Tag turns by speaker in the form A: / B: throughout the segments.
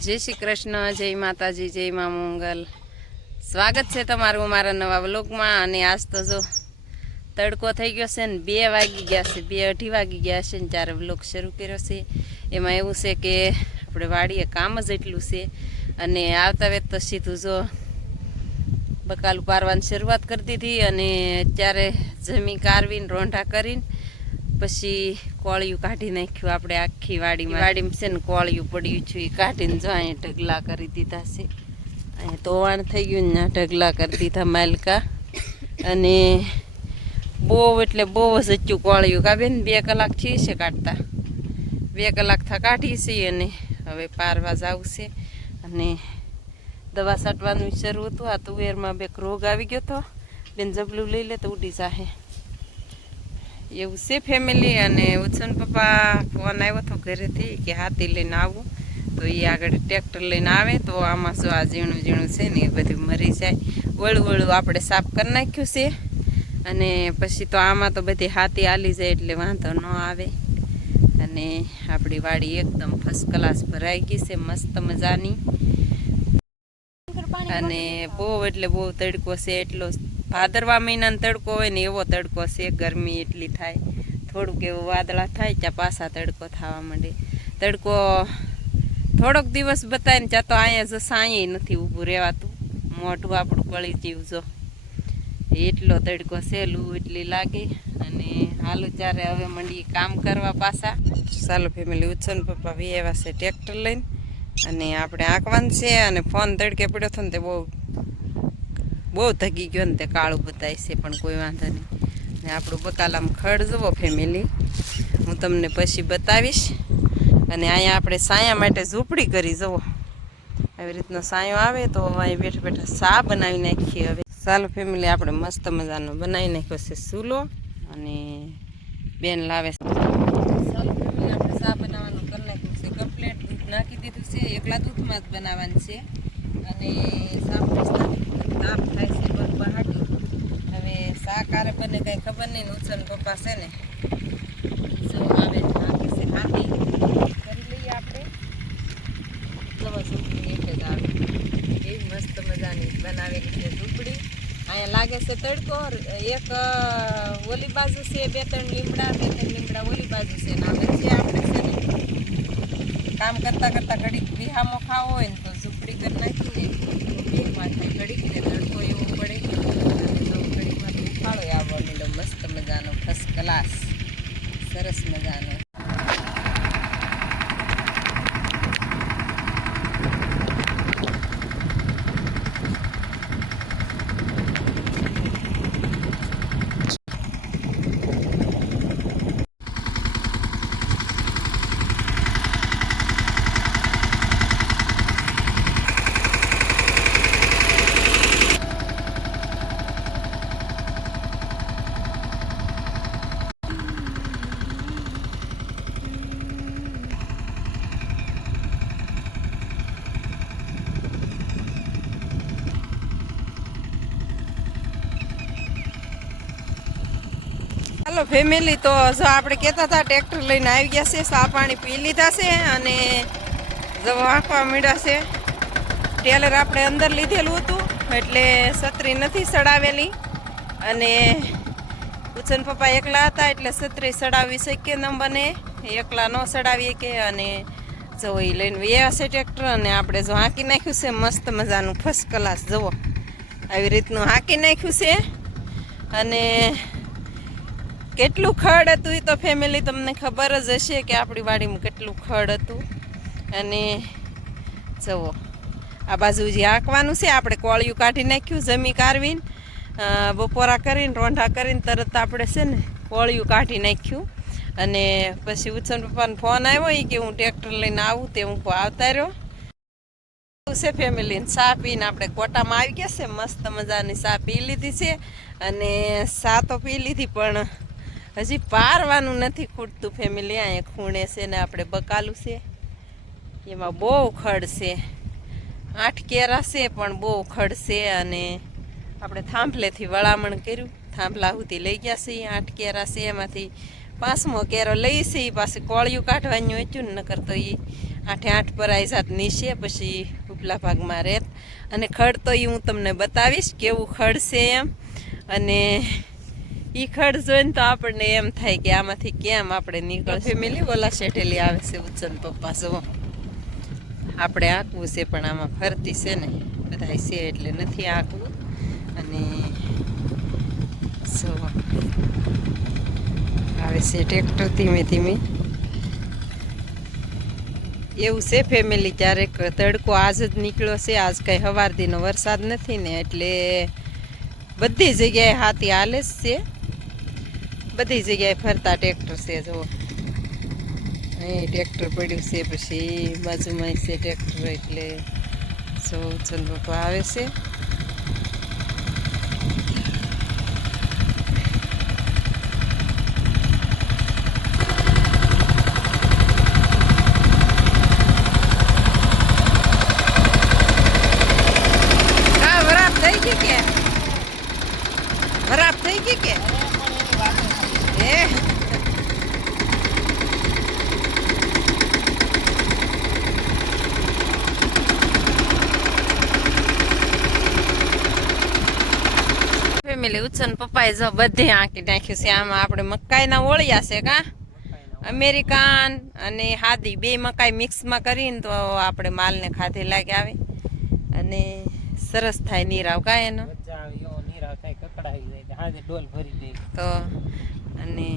A: જય શ્રી કૃષ્ણ, જય માતાજી, જય મા મંગલ. સ્વાગત છે તમારું મારા નવા વ્લોગમાં અને આજ તો જો તડકો થઈ ગયો છે ને બે વાગી ગયા છે, બે અઢી વાગી ગયા છે ને ત્યારે વ્લોગ શરૂ કર્યો છે. એમાં એવું છે કે આપણે વાડીએ કામ જ એટલું છે અને આવતા વેત તો સીધું જો બકાલું પારવાની શરૂઆત કરી દીધી અને અત્યારે જમી, કારવીને, રોંઢા કરીને પછી કોળિયું કાઢી નાખ્યું આપણે આખી વાડીમાં. વાડીમાં છે ને કોળિયું પડ્યું છે, એ કાઢીને જો અહીંયા ઢગલા કરી દીધા છે. અહીંયા તોવાણ થઈ ગયું ને ઢગલા કરી દીધા માલકા. અને બહુ એટલે બહુ જ કોળિયું. કાબે ને બે કલાક થઈ છે કાઢતા. બે કલાક થા કાઢી છીએ અને હવે પારવા જવું છે. અને દવા છાંટવાનું શરૂ હતું. આ તુવેરમાં બે રોગ આવી ગયો તો. બેન, જબલું લઈ લે તો ઉડી જાહે. એવું છે ફેમિલી અને ઉછન પપ્પા ફોન આવ્યો હતો ઘરેથી કે હાથી લઈને આવું. તો એ આગળ ટ્રેક્ટર લઈને આવે તો આમાં શું આ ઝીણું ઝીણું છે ને એ બધું મરી જાય. વળું વળું આપણે સાફ કરી નાખ્યું છે. અને પછી તો આમાં તો બધી હાથી આલી જાય એટલે વાંધો ન આવે. અને આપણી વાડી એકદમ ફર્સ્ટ ક્લાસ ભરાઈ ગઈ છે મસ્ત મજાની. અને બહુ એટલે બહુ તડકો છે એટલો ભાદરવા મહિનાનો તડકો હોય ને એવો તડકો છે, ગરમી એટલી થાય. થોડુંક એવું વાદળા થાય ત્યાં પાછા તડકો થવા માંડે. તડકો થોડોક દિવસ બતાવીને ત્યાં તો અહીંયા જો સાંયે નથી ઊભું રહેવાતું. મોઢું આપણું કળી જીવ જો. એટલો તડકો સહેલું એટલી લાગે. અને હાલો ત્યારે હવે મંડીએ કામ કરવા પાછા. ચાલો ફેમિલી ઉછન પપ્પા વી એવા છે ટ્રેક્ટર લઈને. અને આપણે આંકવાનું છે અને ફોન તડકે પડ્યો હતો ને તે બહુ બહુ થકી ગયો ને તે કાળું બતાય છે પણ કોઈ વાંધો નહીં. ને આપણું બકાલામ ખડ જુઓ ફેમિલી હું તમને પછી બતાવીશ. અને અહીંયા આપણે સાયા માટે ઝૂંપડી કરી જુઓ. આવી રીતનો સાયો આવે તો અહીં બેઠા બેઠા સા બનાવી નાખીએ હવે. ચાલો ફેમિલી આપણે મસ્ત મજાનો બનાવી નાખ્યો છે સૂલો અને બેન લાવે છે. નાખી દીધું છે. એકલા દૂધમાં જ બનાવવાનું છે. અને સાફ તાપ થાય છે બરોબર હાટ્યું હવે શાકારે બને કાંઈ ખબર નહીં, નુસન પપ્પા છે ને કરી લઈએ આપણે. આવે. એવી મસ્ત મજાની બનાવેલી છે ઝૂંપડી અહીંયા લાગે છે તડકો એક ઓલી બાજુ છે, બે ત્રણ લીમડા, બે ત્રણ લીમડા ઓલી બાજુ છે, ને છે આપણે છે ને કામ કરતા કરતા ઘડીક બિહામો ખાવો હોય ને તો ઝૂંપડી કરી નાખીએ. બેમાં થાય ઘડીક તડકો એવો પડે તો ઘડીકમાં તો આવવા માંડ્યો મસ્ત મજાનો ફર્સ્ટ ક્લાસ સરસ મજાનો. હાલો ફેમિલી, તો જો આપણે કહેતા હતા ટ્રેક્ટર લઈને આવી ગયા છે, સા પાણી પી લીધા છે અને જો વાંકવા મીડ્યા છે. ટેલર આપણે અંદર લીધેલું હતું, એટલે છત્રી નથી સડાવેલી અને ઉછન પપ્પા એકલા હતા, એટલે છત્રી સડાવી શકીએ ન બને. એકલા ન સડાવીએ કે, અને જો એ લઈને વ્યા છે ટ્રેક્ટર અને આપણે જો હાંકી નાખ્યું છે, મસ્ત મજાનું ફર્સ્ટ ક્લાસ જુઓ. આવી રીતનું હાંકી નાખ્યું છે. અને કેટલું ખડ હતું એ તો ફેમિલી તમને ખબર જ હશે કે આપણી વાડીમાં કેટલું ખડ હતું. અને જુઓ, આ બાજુ જે આંકવાનું છે, આપણે કોળિયું કાઢી નાખ્યું, જમી કાઢવીને બપોરા કરીને, રોંઢા કરીને તરત આપણે છે ને કોળિયું કાઢી નાખ્યું. અને પછી ઉછન પપ્પાનો ફોન આવ્યો એ કે હું ટ્રેક્ટર લઈને આવું તે હું આવતા રહ્યો છે ફેમિલીને ચા પીને આપણે કોટામાં આવી ગયા છે, મસ્ત મજાની ચા પી લીધી છે. અને ચા તો પી લીધી પણ હજી પારવાનું નથી ખૂટતું ફેમિલી અહીંયા ખૂણે છે ને આપણે બકાલું છે. એમાં બહુ ખડ છે. આઠ કેરા છે પણ બહુ ખડ છે અને આપણે થાંભલેથી વળામણ કર્યું. થાંભલા સુધી લઈ ગયા છીએ, આઠ કેરા છે, એમાંથી પાંચમો કેરો લઈ છે એ પાસે કોળિયું કાઢવાનું હતું ને, નકર તો એ આઠે આઠ પર આવી જાત નીચે, પછી ઉપલા ભાગમાં રહેત અને ખડ તો એ હું તમને બતાવીશ કેવું ખડ છે એમ. અને ઈ ખડ જોઈને તો આપણને એમ થાય કે આમાંથી કેમ આપણે નીકળ ફેમિલી ઓલા શેઠેલી આવે છે ઉચ્ચન પપ્પા જો આપણે આંકવું છે, પણ આમાં ફરતી છે ને બધા છે એટલે નથી આંકવું. અને જો આવે છે ટ્રેક્ટર ધીમે ધીમે. એવું છે ફેમિલી, ક્યારેક તડકો આજ જ નીકળ્યો છે, આજ કંઈ હવારદીનો વરસાદ નથી ને, એટલે બધી જગ્યાએ હાથી હાલે જ છે. બધી જગ્યાએ ફરતા ટ્રેક્ટર છે, જુઓ. અહીં ટ્રેક્ટર પડ્યું છે, પછી બાજુમાં છે ટ્રેક્ટર એટલે. સૌ ચલ આવે છે હા વરાપ થઈ ગઈ કે વરાપ થઈ ગઈ કે એ ફેમિલી ઉચ્ચન પપ્પાએ જો બધે આંકી નાખ્યું છે. આમાં આપણે મકાઈના ઓળિયા છે કા? અમેરિકાન અને હાદી. બે મકાઈ મિક્સમાં કરીને તો આપણે માલને ખાધે લાગે આવે. અને સરસ થાય નીરાવ કાંઈ એનો?
B: કકડાવી જાય હાજે ડોલ ભરી દે.
A: તો અને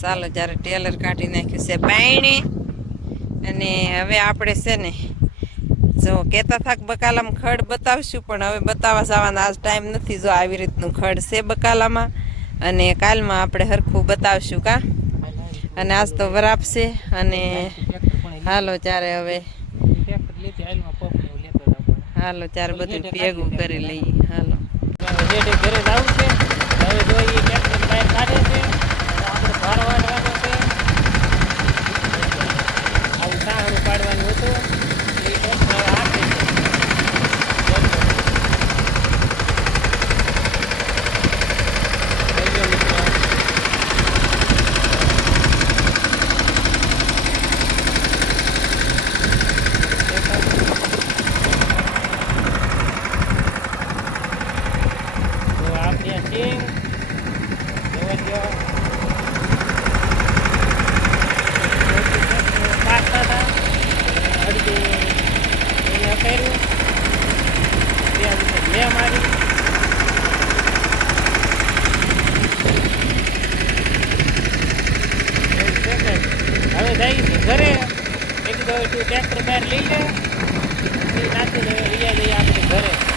A: ચાલો જ્યારે ટેલર કાઢી નાખ્યું છે પાણી અને હવે આપણે છે ને જો કહેતા થાક બકાલામાં ખડ બતાવશું પણ હવે બતાવવા જવાનો આજ ટાઈમ નથી. જો આવી રીતનું ખડ છે બકાલામાં અને કાલમાં આપણે હરખું બતાવશું કા? અને આજ તો વરાપ છે અને હાલો ત્યારે હવે હાલો ત્યારે બધું ભેગું કરી લઈએ. હાલો.
B: ઘરે જવું છે હવે જોઈએ ટ્રેક્ટર બહાર કાઢે છે હવે આપણે ભાર વાળવાનો છે આવું સાહણું પાડવાનું હતું એ ટ્રેક્ટર હવે આપે છે જોજો મિત્રો. તો આપણે સિંગ જોવા જો કાઢતા હતા અડધી અહીંયા કર્યું ત્યાં પછી મેં મારી એવું છે કંઈક. હવે જઈએ છીએ ઘરે એક